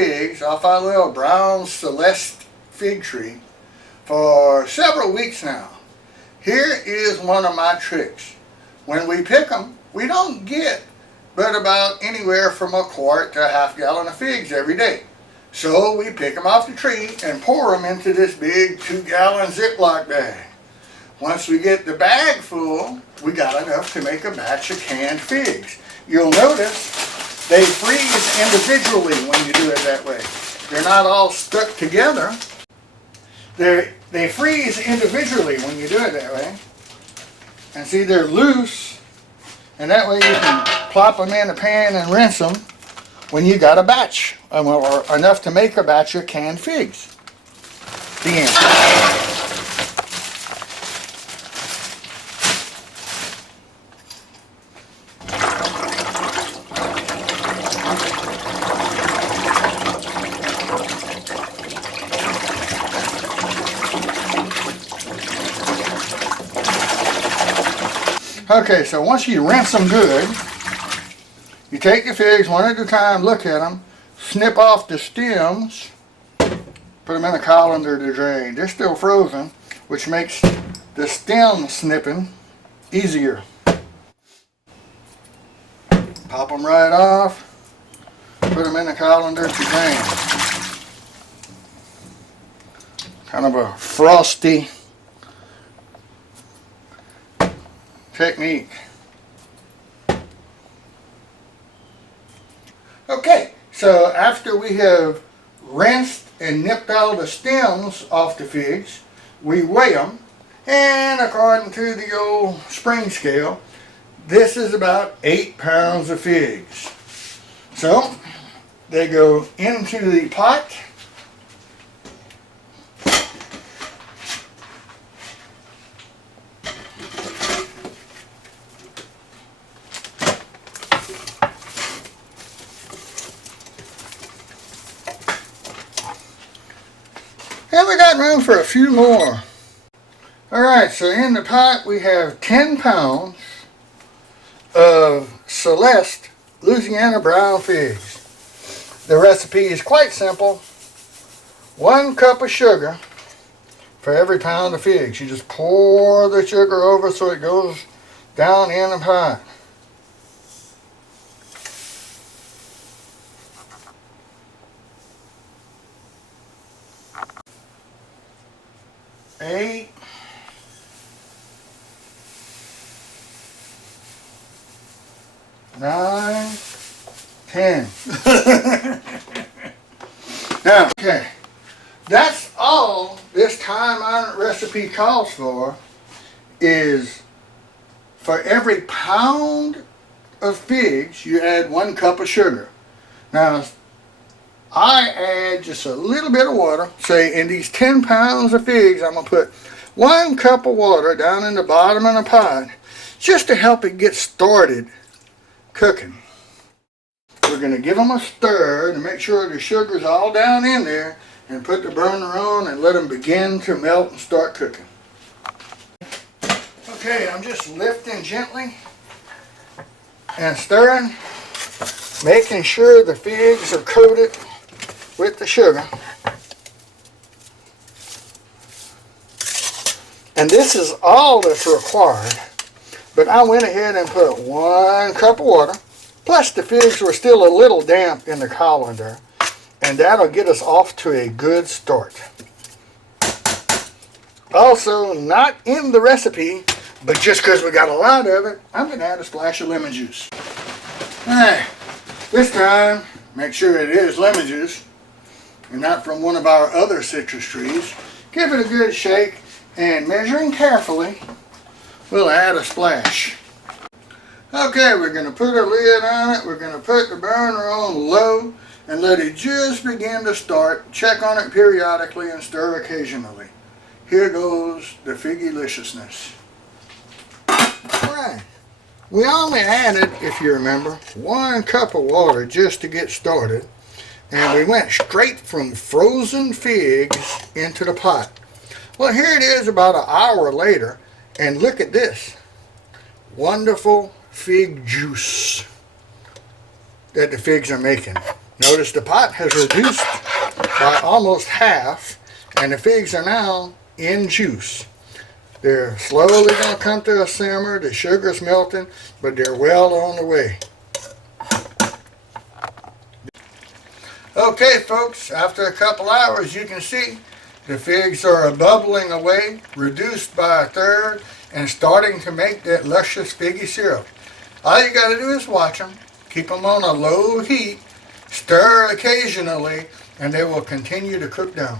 figs off our little brown Celeste fig tree for several weeks now. Here is one of my tricks. When we pick them, we don't get but about anywhere from a quart to a half gallon of figs every day. So we pick them off the tree and pour them into this big 2-gallon Ziploc bag. Once we get the bag full, we got enough to make a batch of canned figs. You'll notice they freeze individually when you do it that way. They're not all stuck together. They freeze individually when you do it that way. And see, they're loose, and that way you can plop them in a pan and rinse them when you got a batch, or enough to make a batch of canned figs. The end. Okay, so once you rinse them good, you take the figs one at a time, look at them, snip off the stems, put them in a colander to drain. They're still frozen, which makes the stem snipping easier. Pop them right off, put them in the colander to drain. Kind of a frosty technique. Okay, so after we have rinsed and nipped all the stems off the figs, we weigh them, and according to the old spring scale, this is about 8 pounds of figs. So they go into the pot. And we got room for a few more. Alright, so in the pot we have 10 pounds of Celeste Louisiana brown figs. The recipe is quite simple. 1 cup of sugar for every pound of figs. You just pour the sugar over so it goes down in the pot. Eight, 9, 10. Now, okay, that's all this time-honored recipe calls for, is for every pound of figs you add 1 cup of sugar. Now, I add just a little bit of water. Say in these 10 pounds of figs, I'm going to put 1 cup of water down in the bottom of the pot just to help it get started cooking. We're going to give them a stir to make sure the sugar's all down in there, and put the burner on and let them begin to melt and start cooking. Okay, I'm just lifting gently and stirring, making sure the figs are coated with the sugar. And this is all that's required, but I went ahead and put 1 cup of water, plus the figs were still a little damp in the colander, and that'll get us off to a good start. Also, not in the recipe, but just because we got a lot of it, I'm going to add a splash of lemon juice. Alright, this time make sure it is lemon juice and not from one of our other citrus trees. Give it a good shake, and measuring carefully, we'll add a splash. Okay, we're going to put a lid on it. We're going to put the burner on low and let it just begin to start. Check on it periodically and stir occasionally. Here goes the figgy-liciousness. Alright, we only added, if you remember, 1 cup of water just to get started. And we went straight from frozen figs into the pot. Well, here it is about an hour later, and look at this. Wonderful fig juice that the figs are making. Notice the pot has reduced by almost half, and the figs are now in juice. They're slowly going to come to a simmer. The sugar's melting, but they're well on the way. Okay, folks, after a couple hours, you can see the figs are bubbling away, reduced by a third, and starting to make that luscious figgy syrup. All you got to do is watch them, keep them on a low heat, stir occasionally, and they will continue to cook down.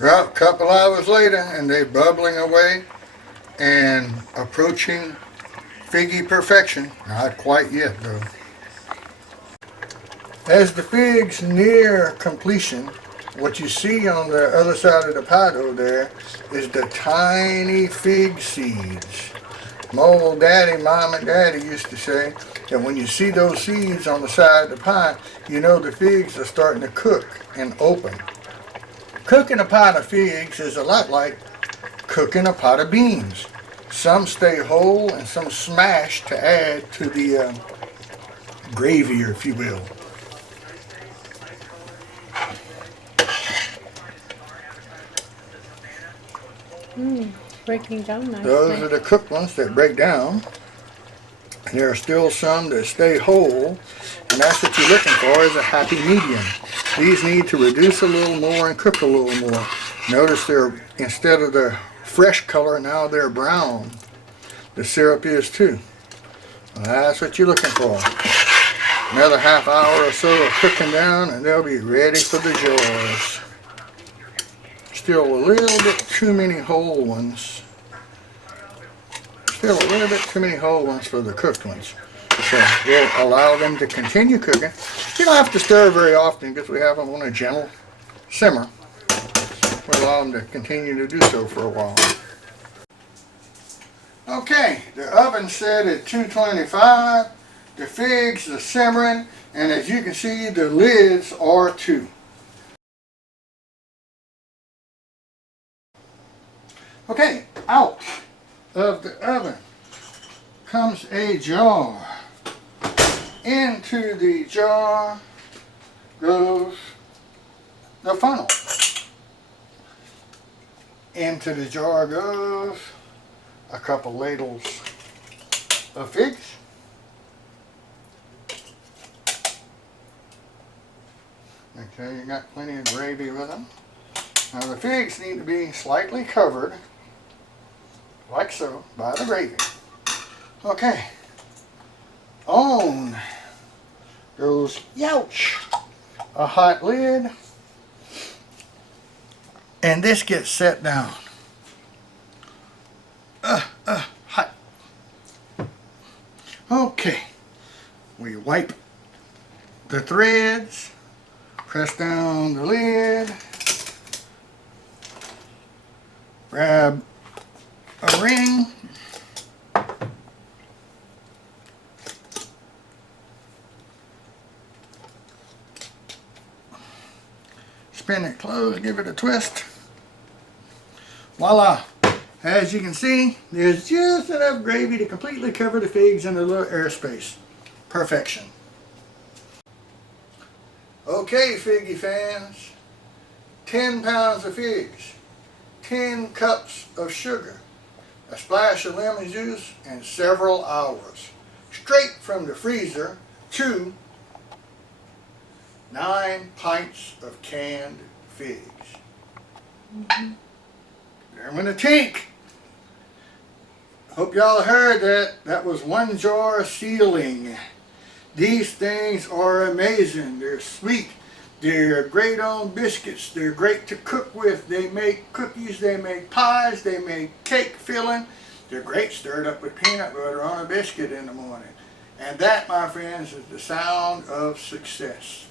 Well, a couple hours later, and they're bubbling away and approaching figgy perfection. Not quite yet, though. As the figs near completion, what you see on the other side of the pot over there is the tiny fig seeds. My old daddy, mom, and daddy used to say that when you see those seeds on the side of the pot, you know the figs are starting to cook and open. Cooking a pot of figs is a lot like cooking a pot of beans. Some stay whole and some smash to add to the gravy, if you will. Breaking down nicely. Those are the cooked ones that break down. There are still some that stay whole, and that's what you're looking for, is a happy medium. These need to reduce a little more and cook a little more. Notice they're, instead of the fresh color, now they're brown. The syrup is too. Well, that's what you're looking for. Another half hour or so of cooking down, and they'll be ready for the jars. Still a little bit too many whole ones. Still a little bit too many whole ones for the cooked ones. So we'll allow them to continue cooking. You don't have to stir very often because we have them on a gentle simmer. We'll allow them to continue to do so for a while. Okay, the oven's set at 225. The figs are simmering, and as you can see, the lids are too. Okay, out of the oven comes a jar. Into the jar goes the funnel. Into the jar goes a couple ladles of figs. Okay, you got plenty of gravy with them. Now the figs need to be slightly covered, like so, by the gravy. Okay. On goes, youch, a hot lid, and this gets set down. Hot. Okay, we wipe the threads, press down the lid, grab a ring, spin it closed, give it a twist. Voila! As you can see, there's just enough gravy to completely cover the figs in a little airspace. Perfection. Okay, figgy fans, 10 pounds of figs, 10 cups of sugar, a splash of lemon juice, and several hours. Straight from the freezer to 9 pints of canned figs. There went a tink. Hope y'all heard that. That was one jar sealing. These things are amazing. They're sweet. They're great on biscuits. They're great to cook with. They make cookies. They make pies. They make cake filling. They're great stirred up with peanut butter on a biscuit in the morning. And that, my friends, is the sound of success.